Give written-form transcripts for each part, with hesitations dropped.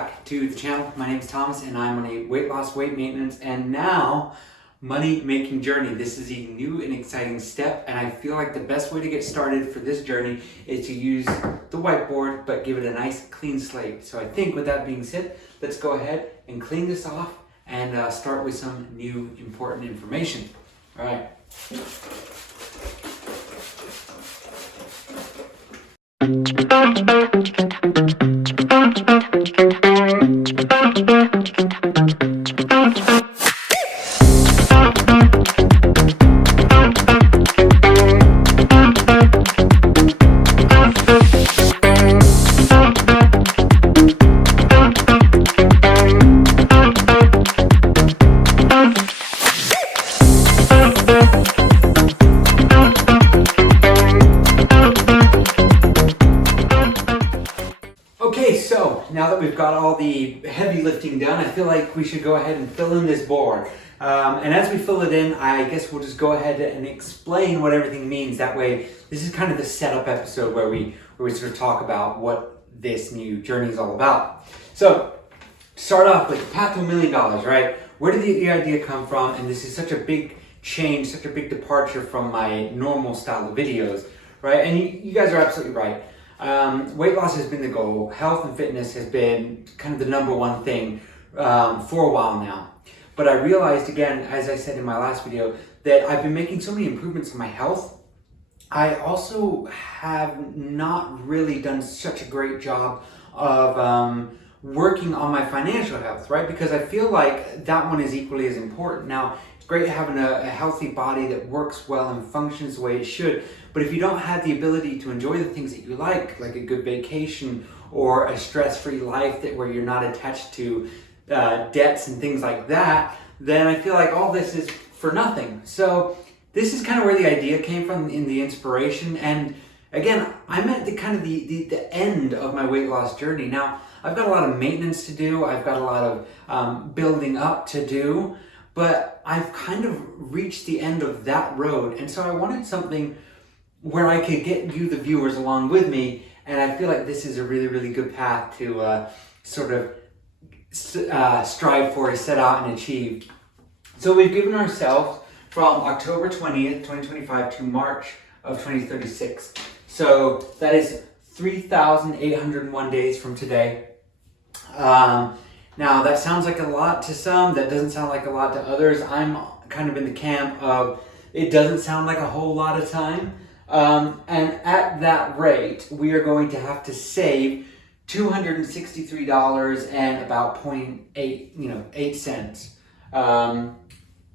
back to the channel. My name is Thomas and I'm on a weight loss, weight maintenance, and now money making journey. This is a new and exciting step, and I feel like the best way to get started for this journey is to use the whiteboard, but give it a nice clean slate. So I think with that being said, let's go ahead and clean this off and start with some new important information. All right. Okay, so now that we've got all the heavy lifting done, I feel like we should go ahead and fill in this board. And as we fill it in, I guess we'll just go ahead and explain what everything means. That way, this is kind of the setup episode where we sort of talk about what this new journey is all about. So, to start off with, the path to $1 million, right? Where did the idea come from? And this is such a big change, such a big departure from my normal style of videos, right? And you guys are absolutely right. Weight loss has been the goal. Health and fitness has been kind of the number one thing for a while now. But I realized, again, as I said in my last video, that I've been making so many improvements in my health. I also have not really done such a great job of working on my financial health, right? Because I feel like that one is equally as important. Now, it's great having a healthy body that works well and functions the way it should. But if you don't have the ability to enjoy the things that you like a good vacation or a stress-free life where you're not attached to debts and things like that, then I feel like all this is for nothing. So this is kind of where the idea came from, in the inspiration. And again, I'm at the end of my weight loss journey. Now, I've got a lot of maintenance to do. I've got a lot of building up to do, but I've kind of reached the end of that road. And so I wanted something where I could get you, the viewers, along with me. And I feel like this is a really, really good path to sort of strive for, set out and achieve. So we've given ourselves from October 20th, 2025 to March of 2036. So that is 3,801 days from today. Now that sounds like a lot to some, that doesn't sound like a lot to others. I'm kind of in the camp of it doesn't sound like a whole lot of time. And at that rate, we are going to have to save $263 and about 8 cents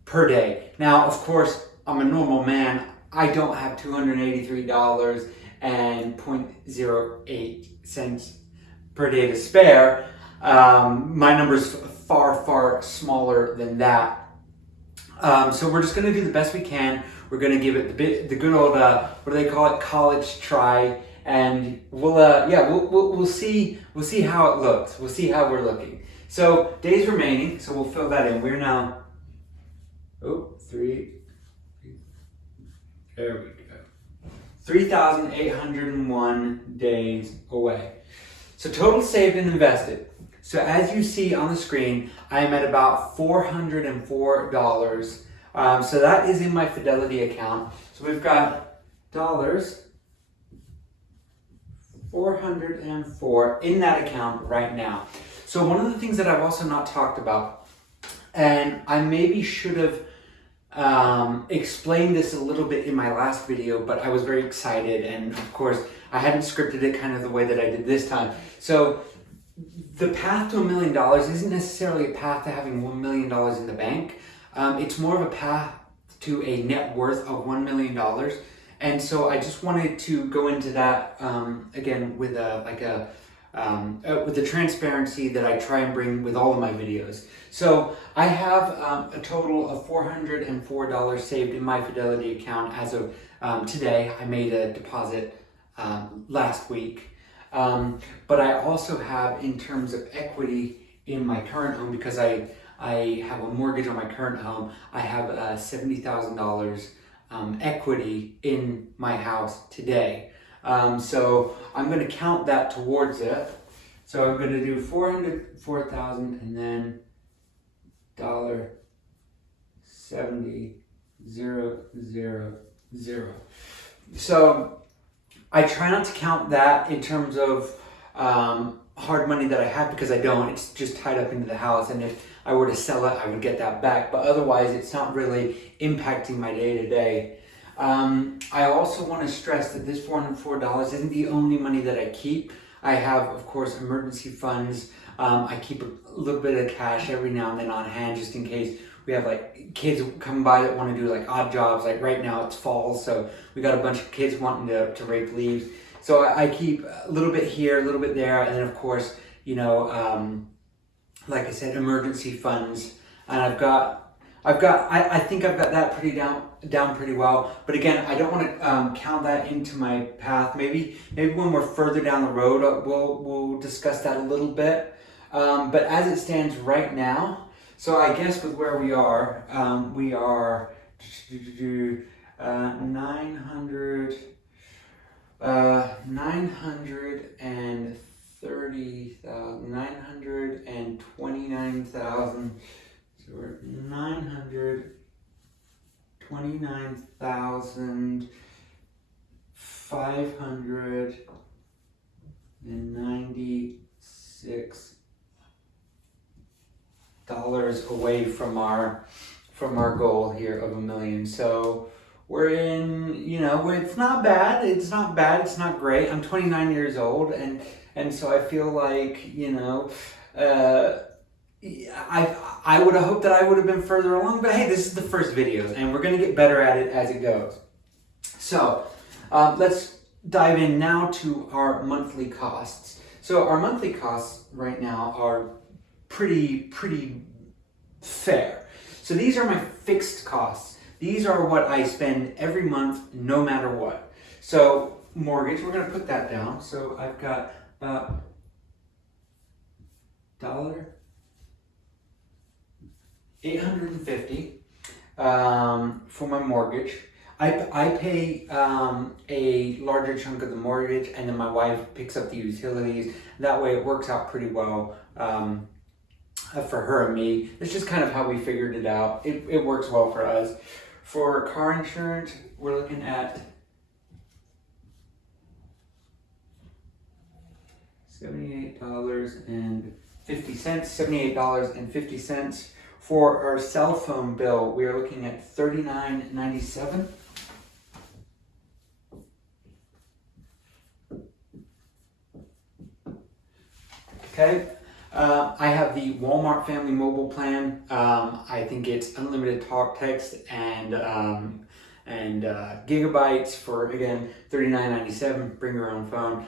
per day. Now, of course, I'm a normal man. I don't have $283 and 0.08 cents per day to spare. My number's far, far smaller than that. So we're just going to do the best we can. We're going to give it the good old, what do they call it, college try, and we'll see how it looks. We'll see how we're looking. So days remaining, so we'll fill that in. We're now, there we go. 3,801 days away. So total saved and invested. So as you see on the screen, I am at about $404. So that is in my Fidelity account. So we've got dollars, 404 in that account right now. So one of the things that I've also not talked about, and I maybe should have explained this a little bit in my last video, but I was very excited, and of course I hadn't scripted it kind of the way that I did this time. So the path to $1 million isn't necessarily a path to having $1 million in the bank. It's more of a path to a net worth of $1 million. And so I just wanted to go into that again with with the transparency that I try and bring with all of my videos. So I have a total of $404 saved in my Fidelity account as of today. I made a deposit last week. But I also have, in terms of equity in my current home, because I have a mortgage on my current home, I have $70,000 equity in my house today. So I'm going to count that towards it. So I'm going to do 4,000 and then $70,000. So I try not to count that in terms of hard money that I have, because I don't. It's just tied up into the house, and if I were to sell it, I would get that back. But otherwise, it's not really impacting my day-to-day. I also want to stress that this $404 isn't the only money that I keep. I have, of course, emergency funds. I keep a little bit of cash every now and then on hand, just in case we have like kids come by that want to do like odd jobs. Like right now it's fall, so we got a bunch of kids wanting to rake leaves. So I keep a little bit here, a little bit there, and then of course, you know, like I said, emergency funds. And I think I've got that pretty down pretty well. But again, I don't want to count that into my path. Maybe when we're further down the road, we'll discuss that a little bit. But as it stands right now, so I guess with where we are 929,000. So we're 929,596 away from our goal here of $1 million. So we're in, you know, it's not bad. It's not great. I'm 29 years old, and so I feel like, you know, I would have hoped that I would have been further along, but hey, this is the first video, and we're going to get better at it as it goes. So let's dive in now to our monthly costs. So our monthly costs right now are pretty fair. So these are my fixed costs. These are what I spend every month, no matter what. So mortgage, we're going to put that down. So I've got about $850 for my mortgage. I pay a larger chunk of the mortgage, and then my wife picks up the utilities. That way it works out pretty well for her and me. It's just kind of how we figured it out. It works well for us. For car insurance, we're looking at $78.50. For our cell phone bill, we are looking at $39.97. Okay. I have the Walmart Family Mobile plan. I think it's unlimited talk, text, and gigabytes for, again, $39.97. Bring your own phone.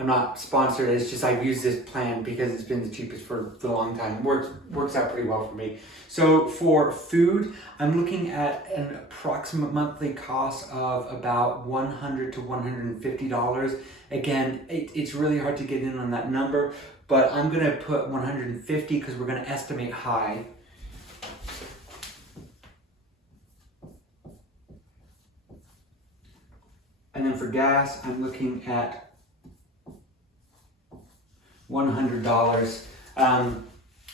I'm not sponsored. It's just I've used this plan because it's been the cheapest for a long time. It works out pretty well for me. So for food, I'm looking at an approximate monthly cost of about $100 to $150. Again, it's really hard to get in on that number, but I'm gonna put 150 because we're gonna estimate high. And then for gas, I'm looking at $100.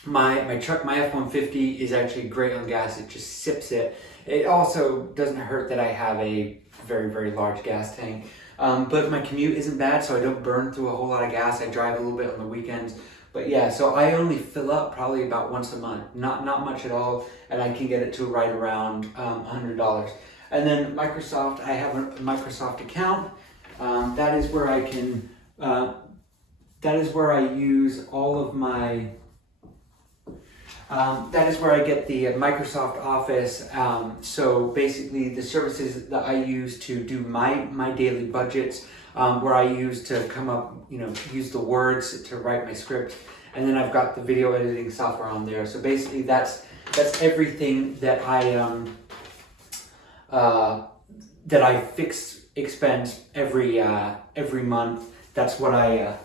My truck, my F-150 is actually great on gas. It just sips it. It also doesn't hurt that I have a very, very large gas tank. But my commute isn't bad, so I don't burn through a whole lot of gas. I drive a little bit on the weekends. But yeah, so I only fill up probably about once a month. Not much at all, and I can get it to right around $100. And then Microsoft, I have a Microsoft account. That is where I can... that is where I use all of my, that is where I get the Microsoft Office. So basically the services that I use to do my daily budgets, where I use to come up, use the words to write my script. And then I've got the video editing software on there. So basically that's everything that I fix expense every month. That's what I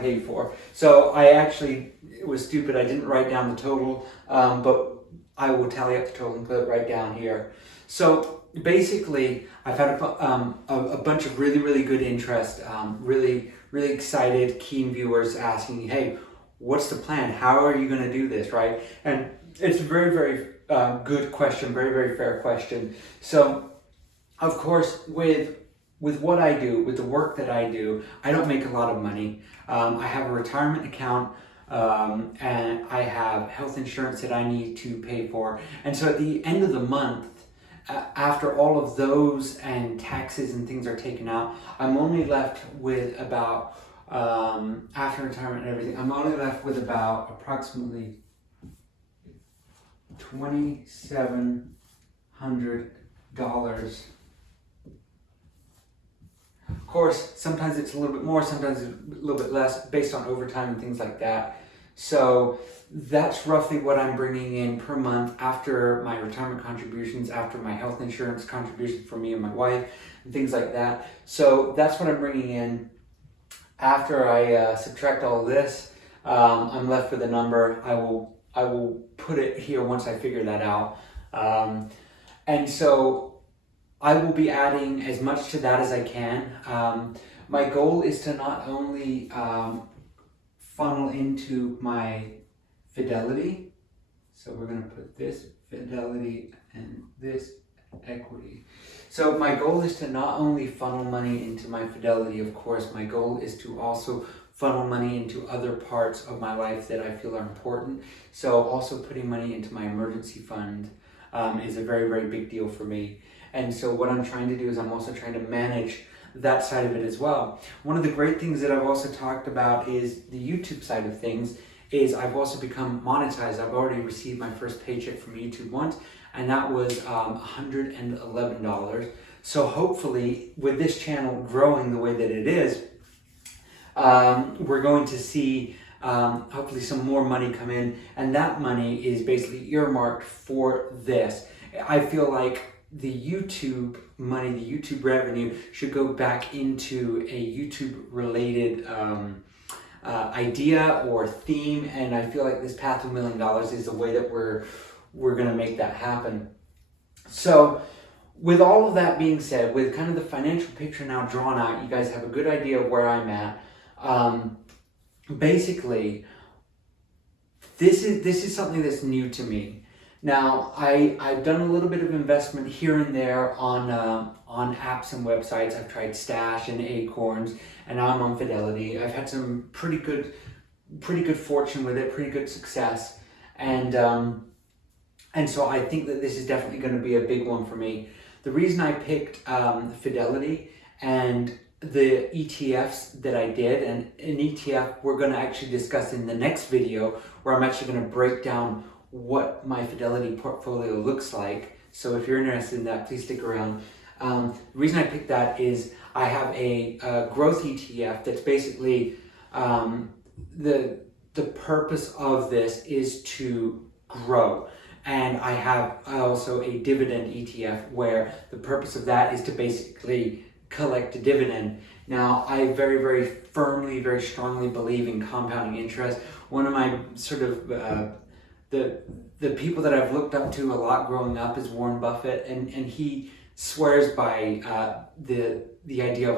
paid for. So it was stupid. I didn't write down the total, but I will tally up the total and put it right down here. So basically, I've had a bunch of really good interest, really excited, keen viewers asking, hey, what's the plan? How are you going to do this, right? And it's a very good question, very fair question. So, of course, with what I do, with the work that I do, I don't make a lot of money. I have a retirement account, and I have health insurance that I need to pay for. And so at the end of the month, after all of those and taxes and things are taken out, I'm only left with about, after retirement and everything, I'm only left with about approximately $2,700. Of course, sometimes it's a little bit more, sometimes it's a little bit less, based on overtime and things like that. So that's roughly what I'm bringing in per month after my retirement contributions, after my health insurance contributions for me and my wife, and things like that. So that's what I'm bringing in. After I subtract all this, I'm left with a number. I will put it here once I figure that out. And so I will be adding as much to that as I can. My goal is to not only funnel into my Fidelity. So we're going to put this Fidelity and this equity. So my goal is to not only funnel money into my Fidelity, of course, my goal is to also funnel money into other parts of my life that I feel are important. So also putting money into my emergency fund is a very big deal for me. And so what I'm trying to do is I'm also trying to manage that side of it as well. One of the great things that I've also talked about is the YouTube side of things. Is I've also become monetized. I've already received my first paycheck from YouTube once, and that was $111. So hopefully, with this channel growing the way that it is, we're going to see hopefully some more money come in, and that money is basically earmarked for this. I feel like the YouTube money, the YouTube revenue should go back into a YouTube related idea or theme, and I feel like this path to $1 million is the way that we're going to make that happen. So with all of that being said, with kind of the financial picture now drawn out, you guys have a good idea of where I'm at. Basically, this is something that's new to me. Now, I've done a little bit of investment here and there on apps and websites. I've tried Stash and Acorns, and now I'm on Fidelity. I've had some pretty good fortune with it, pretty good success, and so I think that this is definitely going to be a big one for me. The reason I picked Fidelity and the ETFs that I did, and an ETF we're going to actually discuss in the next video, where I'm actually going to break down what my Fidelity portfolio looks like. So if you're interested in that, please stick around. The reason I picked that is I have a growth ETF that's basically the purpose of this is to grow. And I have also a dividend ETF where the purpose of that is to basically collect a dividend. Now, I very firmly, very strongly believe in compounding interest. One of my sort of the people that I've looked up to a lot growing up is Warren Buffett, and he swears by the idea of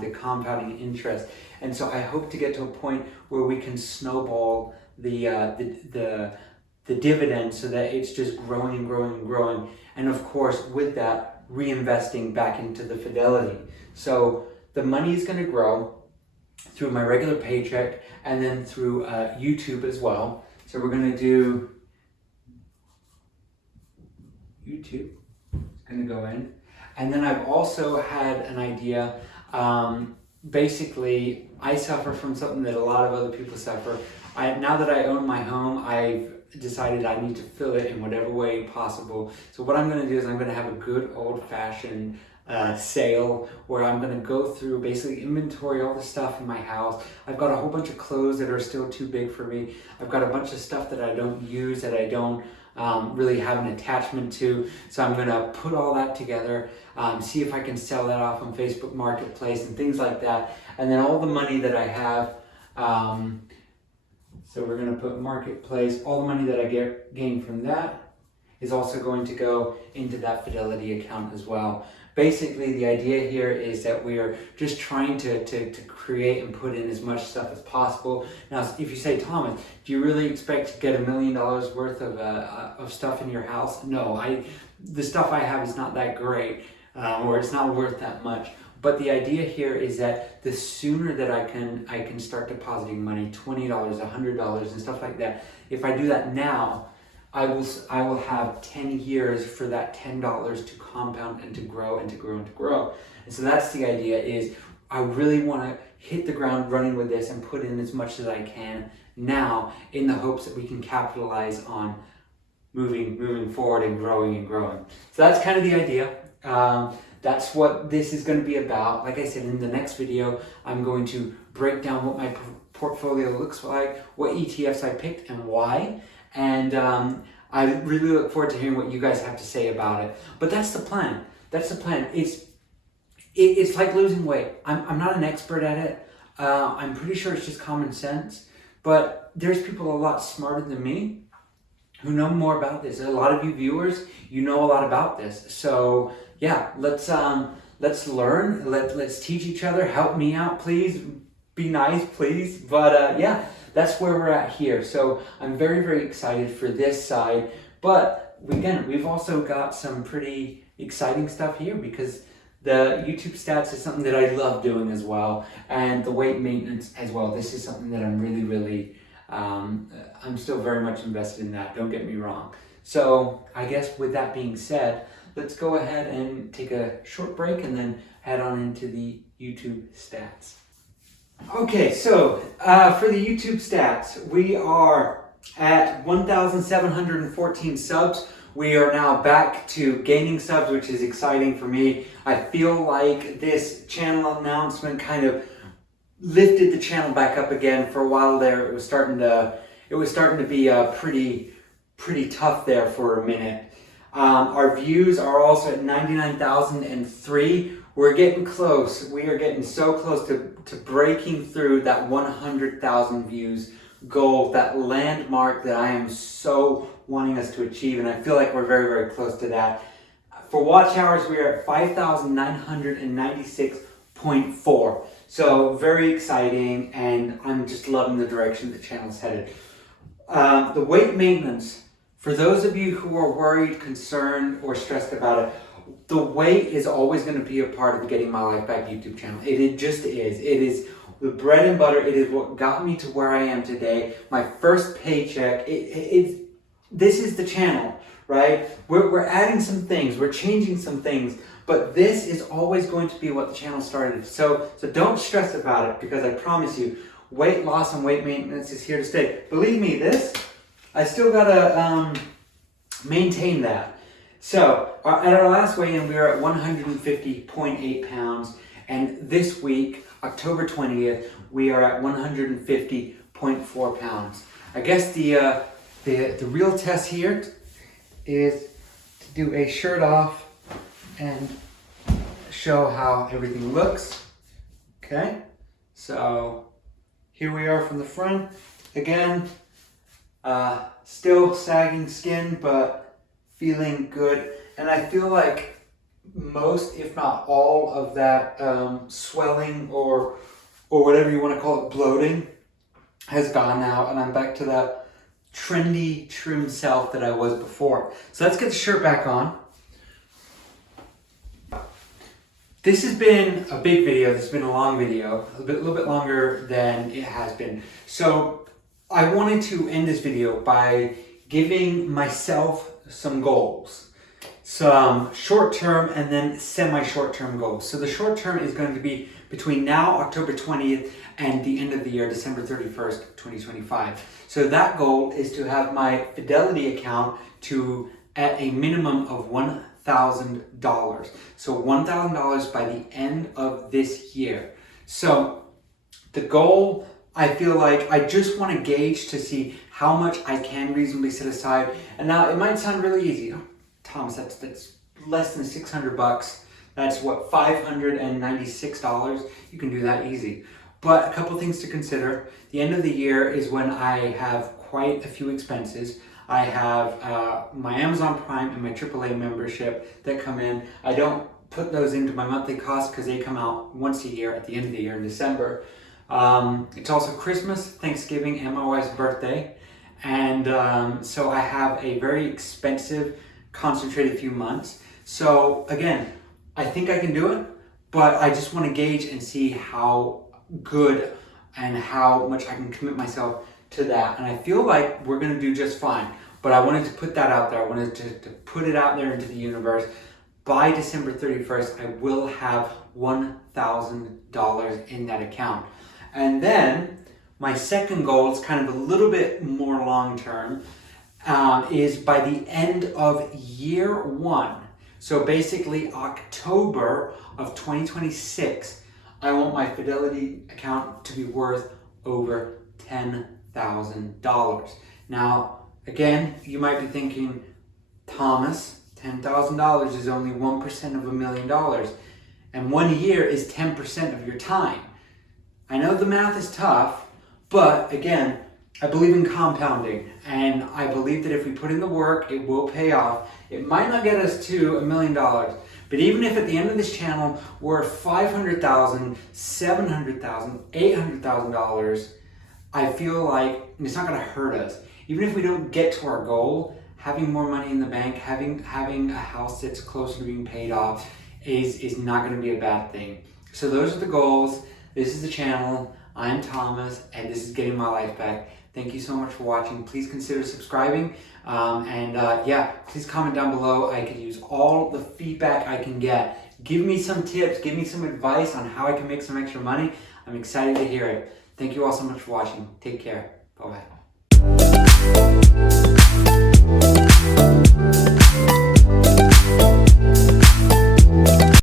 the compounding interest. And so I hope to get to a point where we can snowball the dividend so that it's just growing and growing and growing. And of course, with that, reinvesting back into the Fidelity. So the money is going to grow through my regular paycheck and then through YouTube as well. So we're going to do YouTube. It's going to go in. And then I've also had an idea. Basically, I suffer from something that a lot of other people suffer. Now that I own my home, I've decided I need to fill it in whatever way possible. So what I'm going to do is I'm going to have a good old-fashioned sale where I'm going to go through, basically inventory all the stuff in my house. I've got a whole bunch of clothes that are still too big for me. I've got a bunch of stuff that I don't use, that I don't really have an attachment to. So I'm going to put all that together, see if I can sell that off on Facebook Marketplace and things like that. And then all the money that I have, so we're going to put Marketplace, all the money that I gain from that is also going to go into that Fidelity account as well. Basically, the idea here is that we are just trying to create and put in as much stuff as possible. Now, if you say, Thomas, do you really expect to get $1 million worth of stuff in your house? No, the stuff I have is not that great, or it's not worth that much. But the idea here is that the sooner that I can start depositing money, $20, $100, and stuff like that. If I do that now, I will have 10 years for that $10 to compound and to grow and to grow and to grow. And so that's the idea, is I really want to hit the ground running with this and put in as much as I can now, in the hopes that we can capitalize on moving forward and growing and growing. So that's kind of the idea. That's what this is going to be about. Like I said, in the next video, I'm going to break down what my portfolio looks like, what ETFs I picked and why. And I really look forward to hearing what you guys have to say about it. But that's the plan. That's the plan. It's like losing weight. I'm not an expert at it. I'm pretty sure it's just common sense. But there's people a lot smarter than me who know more about this. A lot of you viewers, you know a lot about this. So yeah, let's learn. Let's teach each other. Help me out, please. Be nice, please. But yeah. That's where we're at here. So I'm very, very excited for this side. But we've also got some pretty exciting stuff here, because the YouTube stats is something that I love doing as well. And the weight maintenance as well. This is something that I'm really, I'm still very much invested in that. Don't get me wrong. So I guess with that being said, let's go ahead and take a short break and then head on into the YouTube stats. Okay, so for the YouTube stats, we are at 1,714 subs. We are now back to gaining subs, which is exciting for me. I feel like this channel announcement kind of lifted the channel back up again. For a while there, it was starting to be pretty tough there for a minute. Our views are also at 99,003. We're getting close. We are getting so close to breaking through that 100,000 views goal, that landmark that I am so wanting us to achieve. And I feel like we're very, very close to that. For watch hours, we are at 5,996.4. So very exciting, and I'm just loving the direction the channel's headed. The weight maintenance, for those of you who are worried, concerned, or stressed about it, the weight is always going to be a part of the Getting My Life Back YouTube channel. It just is. It is the bread and butter. It is what got me to where I am today. My first paycheck. This is the channel, right? We're adding some things. We're changing some things. But this is always going to be what the channel started. So don't stress about it, because I promise you, weight loss and weight maintenance is here to stay. Believe me, I still got to maintain that. So, at our last weigh-in, we were at 150.8 pounds, and this week, October 20th, we are at 150.4 pounds. I guess the real test here is to do a shirt off and show how everything looks. Okay, so here we are from the front. Again, still sagging skin, but feeling good. And I feel like most, if not all, of that swelling or whatever you want to call it, bloating, has gone now, and I'm back to that trendy, trim self that I was before. So let's get the shirt back on. This has been a big video. This has been a long video, a little bit longer than it has been. So I wanted to end this video by giving myself some goals, some short-term and then semi-short-term goals. So the short-term is going to be between now, October 20th, and the end of the year, December 31st, 2025. So that goal is to have my Fidelity account at a minimum of $1,000. So $1,000 by the end of this year. So the goal, I feel like I just want to gauge to see how much I can reasonably set aside. And now it might sound really easy. Oh, Thomas, that's less than $600. That's what, $596? You can do that easy. But a couple things to consider. The end of the year is when I have quite a few expenses. I have my Amazon Prime and my AAA membership that come in. I don't put those into my monthly costs because they come out once a year at the end of the year in December. It's also Christmas, Thanksgiving, and my wife's birthday. And so I have a very expensive, concentrated few months. So again, I think I can do it, but I just want to gauge and see how good and how much I can commit myself to that. And I feel like we're going to do just fine. But I wanted to put that out there. I wanted to put it out there into the universe. By December 31st, I will have $1,000 in that account. And then my second goal is kind of a little bit more long-term, is by the end of year one. So basically October of 2026, I want my Fidelity account to be worth over $10,000. Now, again, you might be thinking, Thomas, $10,000 is only 1% of $1 million. And 1 year is 10% of your time. I know the math is tough, but again, I believe in compounding, and I believe that if we put in the work, it will pay off. It might not get us to $1 million, but even if at the end of this channel we're $500,000, $700,000, $800,000, I feel like it's not going to hurt us. Even if we don't get to our goal, having more money in the bank, having a house that's closer to being paid off is not going to be a bad thing. So those are the goals. This is the channel. I'm Thomas, and this is Getting My Life Back. Thank you so much for watching. Please consider subscribing, yeah, please comment down below. I could use all the feedback I can get. Give me some tips, give me some advice on how I can make some extra money. I'm excited to hear it. Thank you all so much for watching. Take care. Bye-bye.